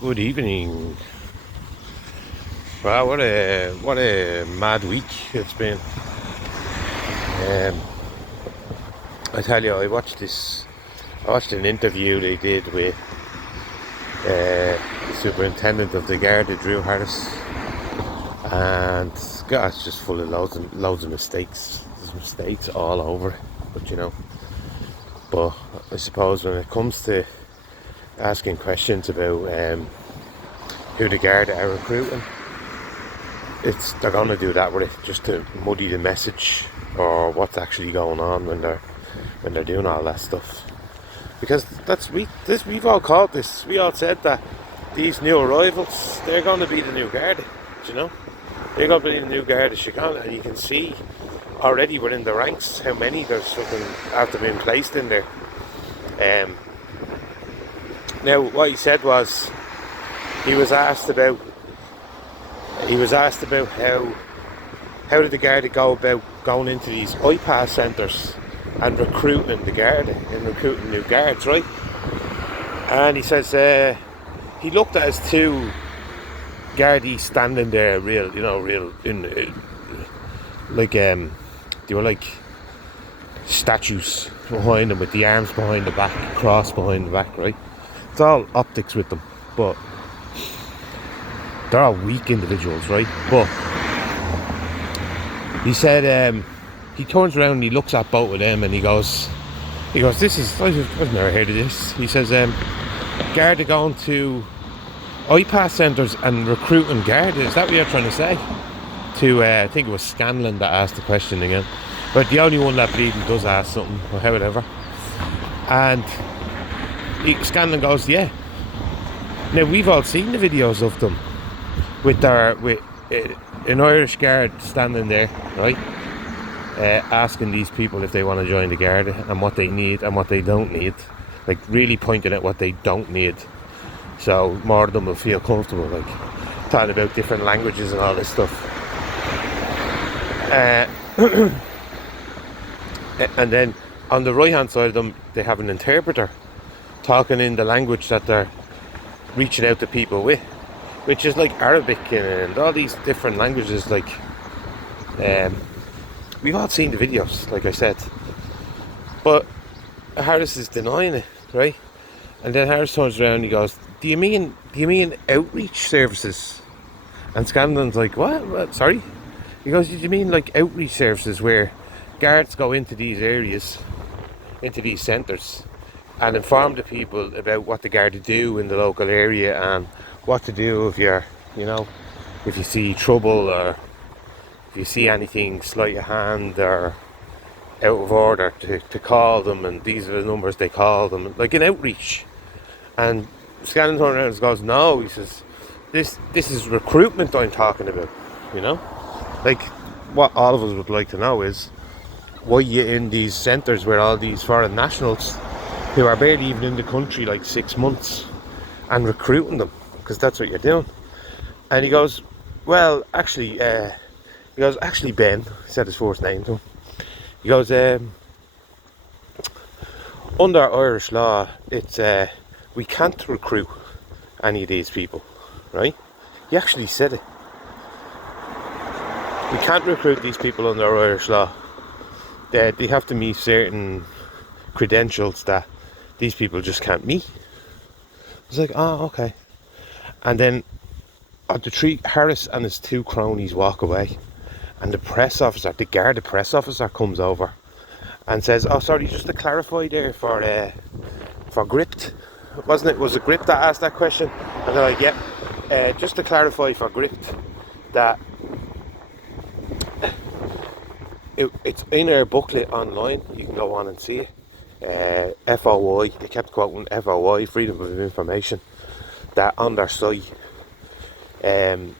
Good evening. Wow, what a mad week it's been. Um, I tell you, I watched an interview they did with the superintendent of the Garda, Drew Harris, and God, it's just full of loads of mistakes. There's mistakes all over, but But I suppose when it comes to asking questions about who the Garda are recruiting, they're gonna do that with it just to muddy the message or what's actually going on when they're doing all that stuff. Because we've all called this. We all said that these new arrivals, they're gonna be the new Garda. They're gonna be the new Garda Síochána, and you can see already within the ranks how many there's fucking after being placed in there. Now what he said was he was asked about how did the Garda go about going into these iPass centres and recruiting the Garda and recruiting new guards, right? And he says he looked at his two Gardaí standing there, real in like they were like statues behind them with the arms behind the back, cross behind the back, right? It's all optics with them, but they're all weak individuals, right? But he said he turns around and he looks at both of them and he goes, this is, I've never heard of this. He says, Garda going to iPass centres and recruiting Garda. Is that what you're trying to say? To, I think it was Scanlon that asked the question again. But the only one that bleeding does ask something, or however. And Scanlon goes, yeah. Now, we've all seen the videos of them with an Irish guard standing there, right? Asking these people if they want to join the Garda and what they need and what they don't need. Like, really pointing at what they don't need. So more of them will feel comfortable, like talking about different languages and all this stuff. And then on the right hand side of them, they have an interpreter talking in the language that they're reaching out to people with, which is like Arabic and all these different languages. Like, we've all seen the videos, like I said, but Harris is denying it, right? And then Harris turns around and he goes, do you mean outreach services? And Scanlon's like, what? Sorry? He goes, do you mean like outreach services where guards go into these areas, into these centres, and inform the people about what the Garda do in the local area and what to do if if you see trouble or if you see anything sleight of hand or out of order, to call them, and these are the numbers they call them, like an outreach. And Scanlon turns around and goes, no, he says, this is recruitment I'm talking about, like what all of us would like to know is why you in these centres where all these foreign nationals who are barely even in the country like 6 months and recruiting them, because that's what you're doing. And he goes, well, actually, Ben, he said his first name to him. He goes, under Irish law, it's we can't recruit any of these people, right? He actually said it. We can't recruit these people under Irish law. They have to meet certain credentials that these people just can't meet. I was like, oh, okay. And then Harris and his two cronies walk away, and the Garda press officer comes over and says, oh, sorry, just to clarify there for Gript, wasn't it? Was it Gript that asked that question? And they're like, yeah, just to clarify for Gript that it's in our booklet online, you can go on and see it. FOI, they kept quoting FOI, Freedom of Information, that on their site it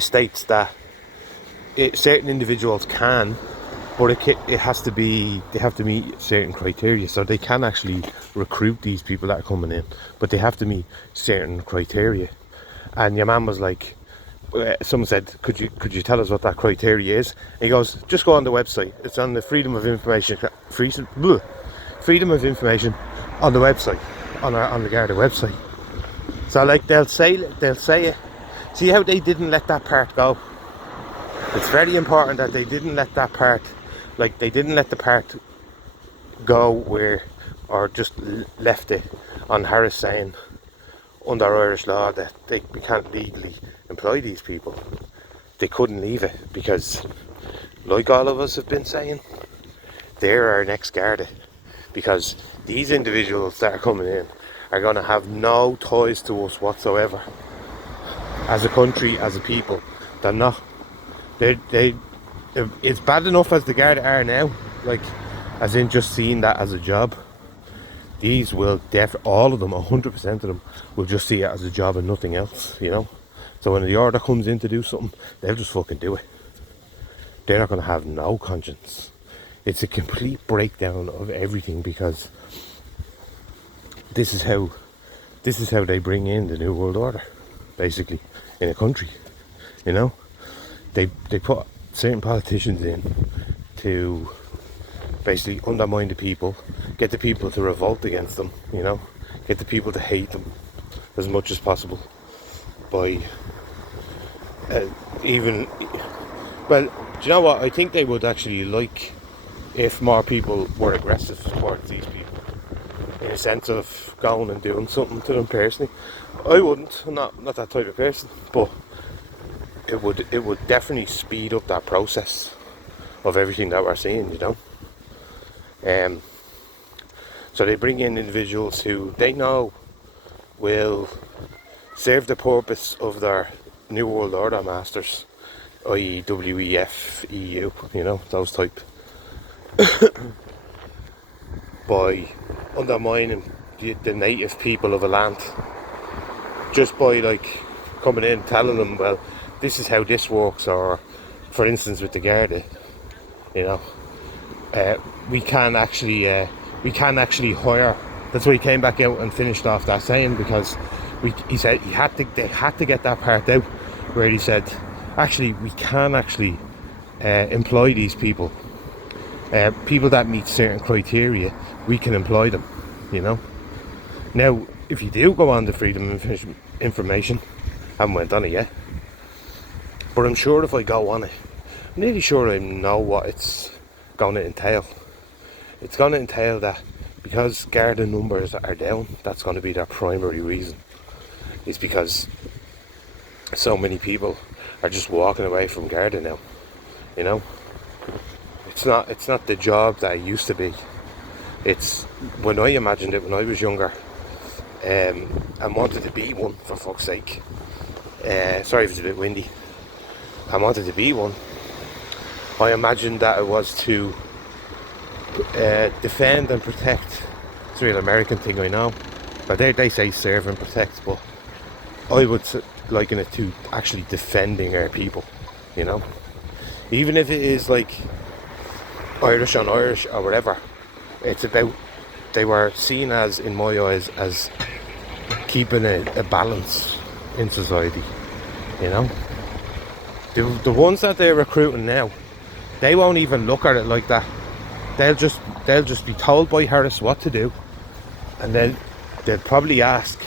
states that certain individuals can, but it has to be, they have to meet certain criteria, so they can actually recruit these people that are coming in, but they have to meet certain criteria. And your man was like, someone said, could you tell us what that criteria is? And he goes, just go on the website, it's on the Freedom of Information on the website, on the Garda website. So like they'll say it. See how they didn't let that part go? It's very important that they didn't let that part, like they didn't let the part go where, or just left it on Harris saying under Irish law that we can't legally employ these people. They couldn't leave it because, like all of us have been saying, they're our next Garda, because these individuals that are coming in are going to have no ties to us whatsoever as a country, as a people. They're not. It's bad enough as the Garda are now, like as in just seeing that as a job. These will all of them, 100% of them, will just see it as a job and nothing else, you know. So when the order comes in to do something, they'll just fucking do it. They're not going to have no conscience. It's a complete breakdown of everything, because this is how they bring in the New World Order, basically, in a country, you know. They put certain politicians in to basically undermine the people, get the people to revolt against them, you know, get the people to hate them as much as possible by well, do you know what, I think they would actually like if more people were aggressive towards these people, in a sense of going and doing something to them personally. I wouldn't, I'm not that type of person, but it would definitely speed up that process of everything that we're seeing, you know. So they bring in individuals who they know will serve the purpose of their New World Order masters, i.e. WEF, EU, you know, those type, by undermining the native people of a land, just by like coming in telling them, well, this is how this works, or for instance with the Garda, you know, we can actually hire. That's why he came back out and finished off that saying, because he said they had to get that part out where he said, actually we can actually employ these people, people that meet certain criteria, we can employ them, you know. Now if you do go on the freedom of information, I haven't went on it yet, but I'm sure if I go on it, I'm nearly sure I know what it's going to entail. It's going to entail that because Garda numbers are down, that's going to be their primary reason, is because so many people are just walking away from Garda now, you know. It's not the job that it used to be. It's when I imagined it when I was younger, and wanted to be one, for fuck's sake. Sorry if it's a bit windy. I wanted to be one. I imagined that it was to defend and protect. It's a real American thing, I know, but they say serve and protect, but I would liken it to actually defending our people, you know. Even if it is like Irish on Irish or whatever, it's about, they were seen as, in my eyes, as keeping a balance in society, you know. The ones that they're recruiting now, they won't even look at it like that. They'll just be told by Harris what to do, and then they'll probably ask,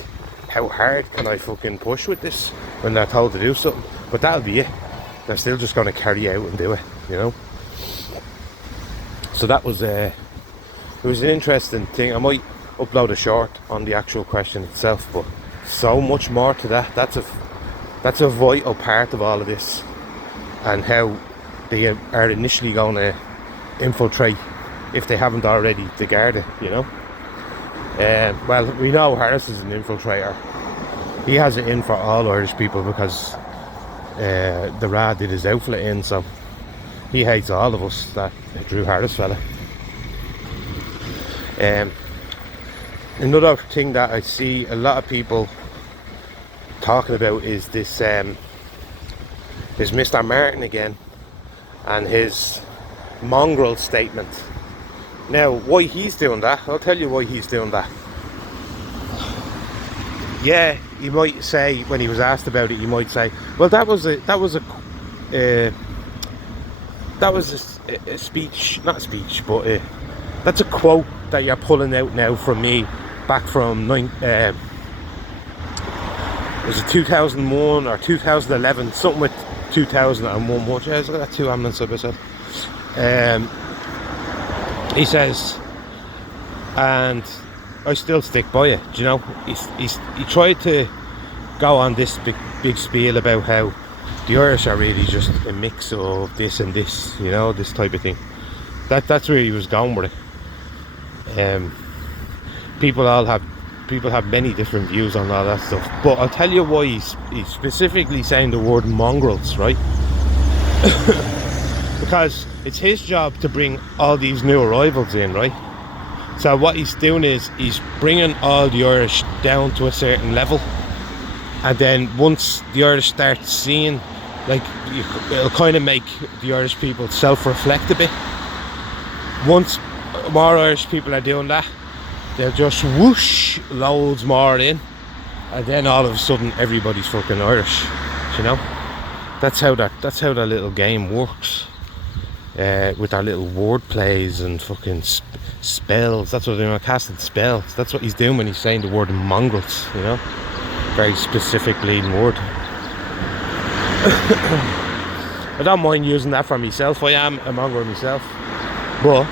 how hard can I fucking push with this, when they're told to do something. But that'll be it. They're still just going to carry out and do it, you know. So that was it was an interesting thing. I might upload a short on the actual question itself, but so much more to that. That's a vital part of all of this, and how they are initially going to infiltrate, if they haven't already, the Garda, you know. Well, we know Harris is an infiltrator. He has it in for all Irish people, because the Ra did his outfit in, so he hates all of us, that Drew Harris fella. Another thing that I see a lot of people talking about is this is Mr. Martin again, and his mongrel statement. Now, why he's doing that, I'll tell you why he's doing that. Yeah, he might say, when he was asked about it, he might say, well, that was a speech, not a speech, but that's a quote that you're pulling out now from me, back from was it 2001 or 2011, something with 2001 watch. Yeah, I got two ambulance side by side. He says, and I still stick by it. Do you know, he tried to go on this big spiel about how the Irish are really just a mix of this and this, you know, this type of thing. That's where he was going with it. People have many different views on all that stuff, but I'll tell you why he's specifically saying the word mongrels, right? Because it's his job to bring all these new arrivals in, right? So what he's doing is he's bringing all the Irish down to a certain level, and then once the Irish start seeing, like, it'll kind of make the Irish people self-reflect a bit. Once more Irish people are doing that, they'll just whoosh loads more in, and then all of a sudden everybody's fucking Irish, you know. That's how that little game works, with our little word plays and fucking spells. That's what they're doing, casting spells. That's what he's doing when he's saying the word mongrels, you know. Very specific bleeding word. I don't mind using that for myself. I am a mongrel myself, but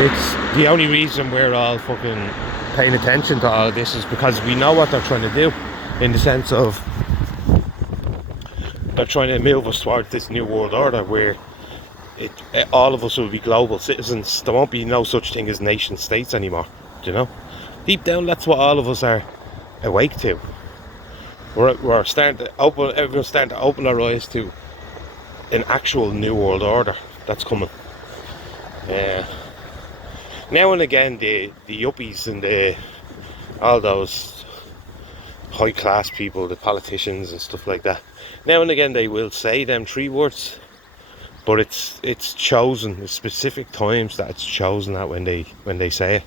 it's the only reason we're all fucking paying attention to all of this is because we know what they're trying to do, in the sense of they're trying to move us towards this new world order where all of us will be global citizens. There won't be no such thing as nation states anymore, do you know? Deep down, that's what all of us are awake to. We're starting to open, everyone's starting to open their eyes to an actual new world order that's coming. Now and again, the yuppies and all those high class people, the politicians and stuff like that, now and again they will say them three words, but it's chosen. There's specific times that it's chosen that when they say it.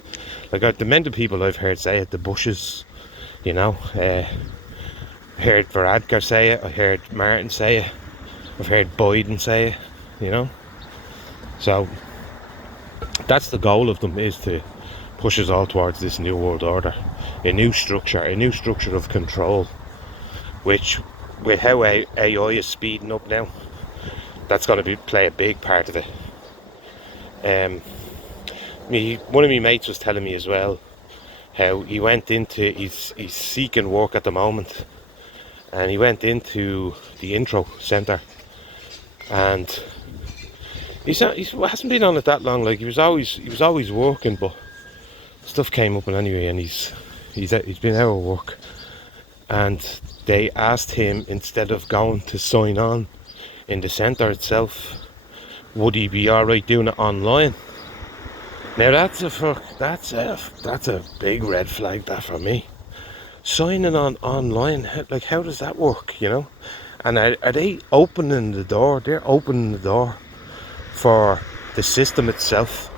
Like the amount of people I've heard say it, the Bushes, you know, I heard Varadkar say it, I heard Martin say it, I've heard Biden say it, you know. So that's the goal of them, is to push us all towards this new world order, a new structure of control, which with how AI is speeding up now, that's going to play a big part of it. One of my mates was telling me as well how he went into, he's seeking work at the moment, and he went into the intro centre, and he hasn't been on it that long. Like he was always working, but stuff came up, and anyway, and he's been out of work, and they asked him, instead of going to sign on in the centre itself, would he be alright doing it online? Now that's a big red flag, that, for me. Signing on online, like, how does that work, you know? And are they opening the door? They're opening the door for the system itself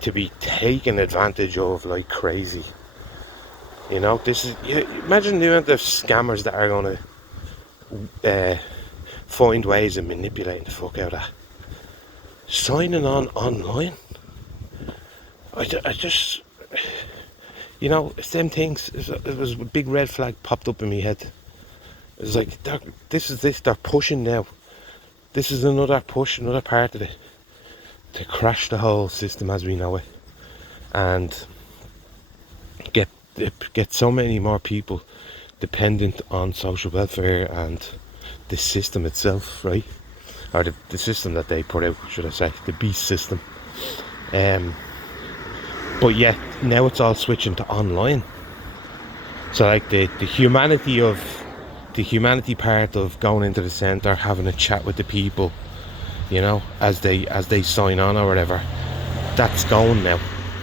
to be taken advantage of like crazy. You know, imagine the amount of scammers that are going to find ways of manipulating the fuck out of that. Signing on online, I just, you know, it's them things. It was a big red flag popped up in my head. It was like, they're pushing now. This is another push, another part of it, to crash the whole system as we know it, and get so many more people dependent on social welfare and the system itself, right? Or the system that they put out, should I say, the beast system. But yet now it's all switching to online. So like the humanity part of going into the centre, having a chat with the people, you know, as they sign on or whatever, that's gone now.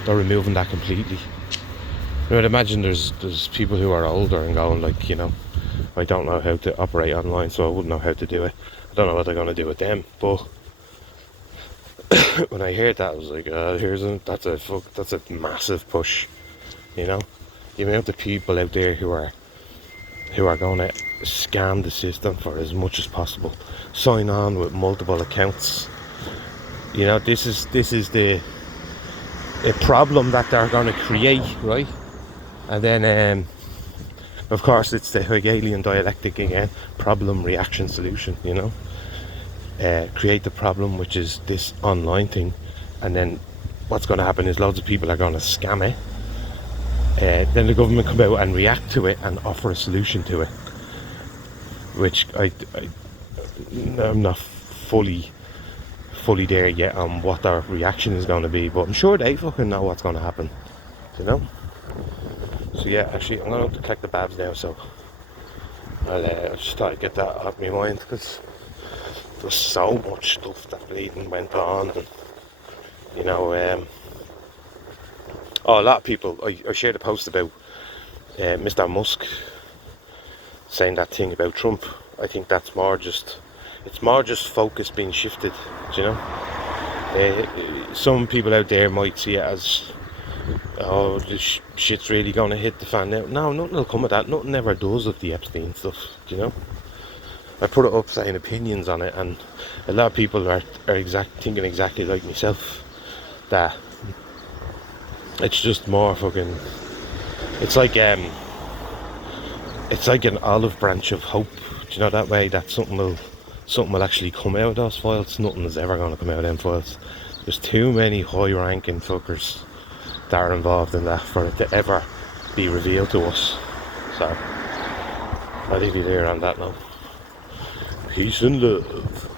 They're removing that completely. I would imagine there's people who are older and going like, you know, I don't know how to operate online, so I wouldn't know how to do it. I don't know what they're going to do with them. But when I heard that, I was like, that's a massive push, you know. The amount of people out there who are going to scam the system for as much as possible, sign on with multiple accounts. You know, this is a problem that they're going to create, right? And then Of course, it's the Hegelian dialectic again: problem, reaction, solution. Create the problem, which is this online thing, and then what's going to happen is loads of people are going to scam it. Then the government come out and react to it and offer a solution to it, which I'm not fully there yet on what their reaction is going to be, but I'm sure they fucking know what's going to happen, So yeah, actually, I'm going to collect the babs now, so I'll just try to get that out of my mind, because there's so much stuff that bleeding went on, and a lot of people. I shared a post about Mr. Musk saying that thing about Trump. I think it's more just focus being shifted. Some people out there might see it as, oh, this shit's really going to hit the fan now. No, nothing will come of that. Nothing ever does with the Epstein stuff. I put it up saying opinions on it, and a lot of people are thinking exactly like myself, that it's just more fucking. It's like an olive branch of hope. That way that something will actually come out of those files. Nothing is ever going to come out of them files. There's too many high-ranking fuckers that are involved in that for it to ever be revealed to us. So I'll leave you there on that note. Peace and love.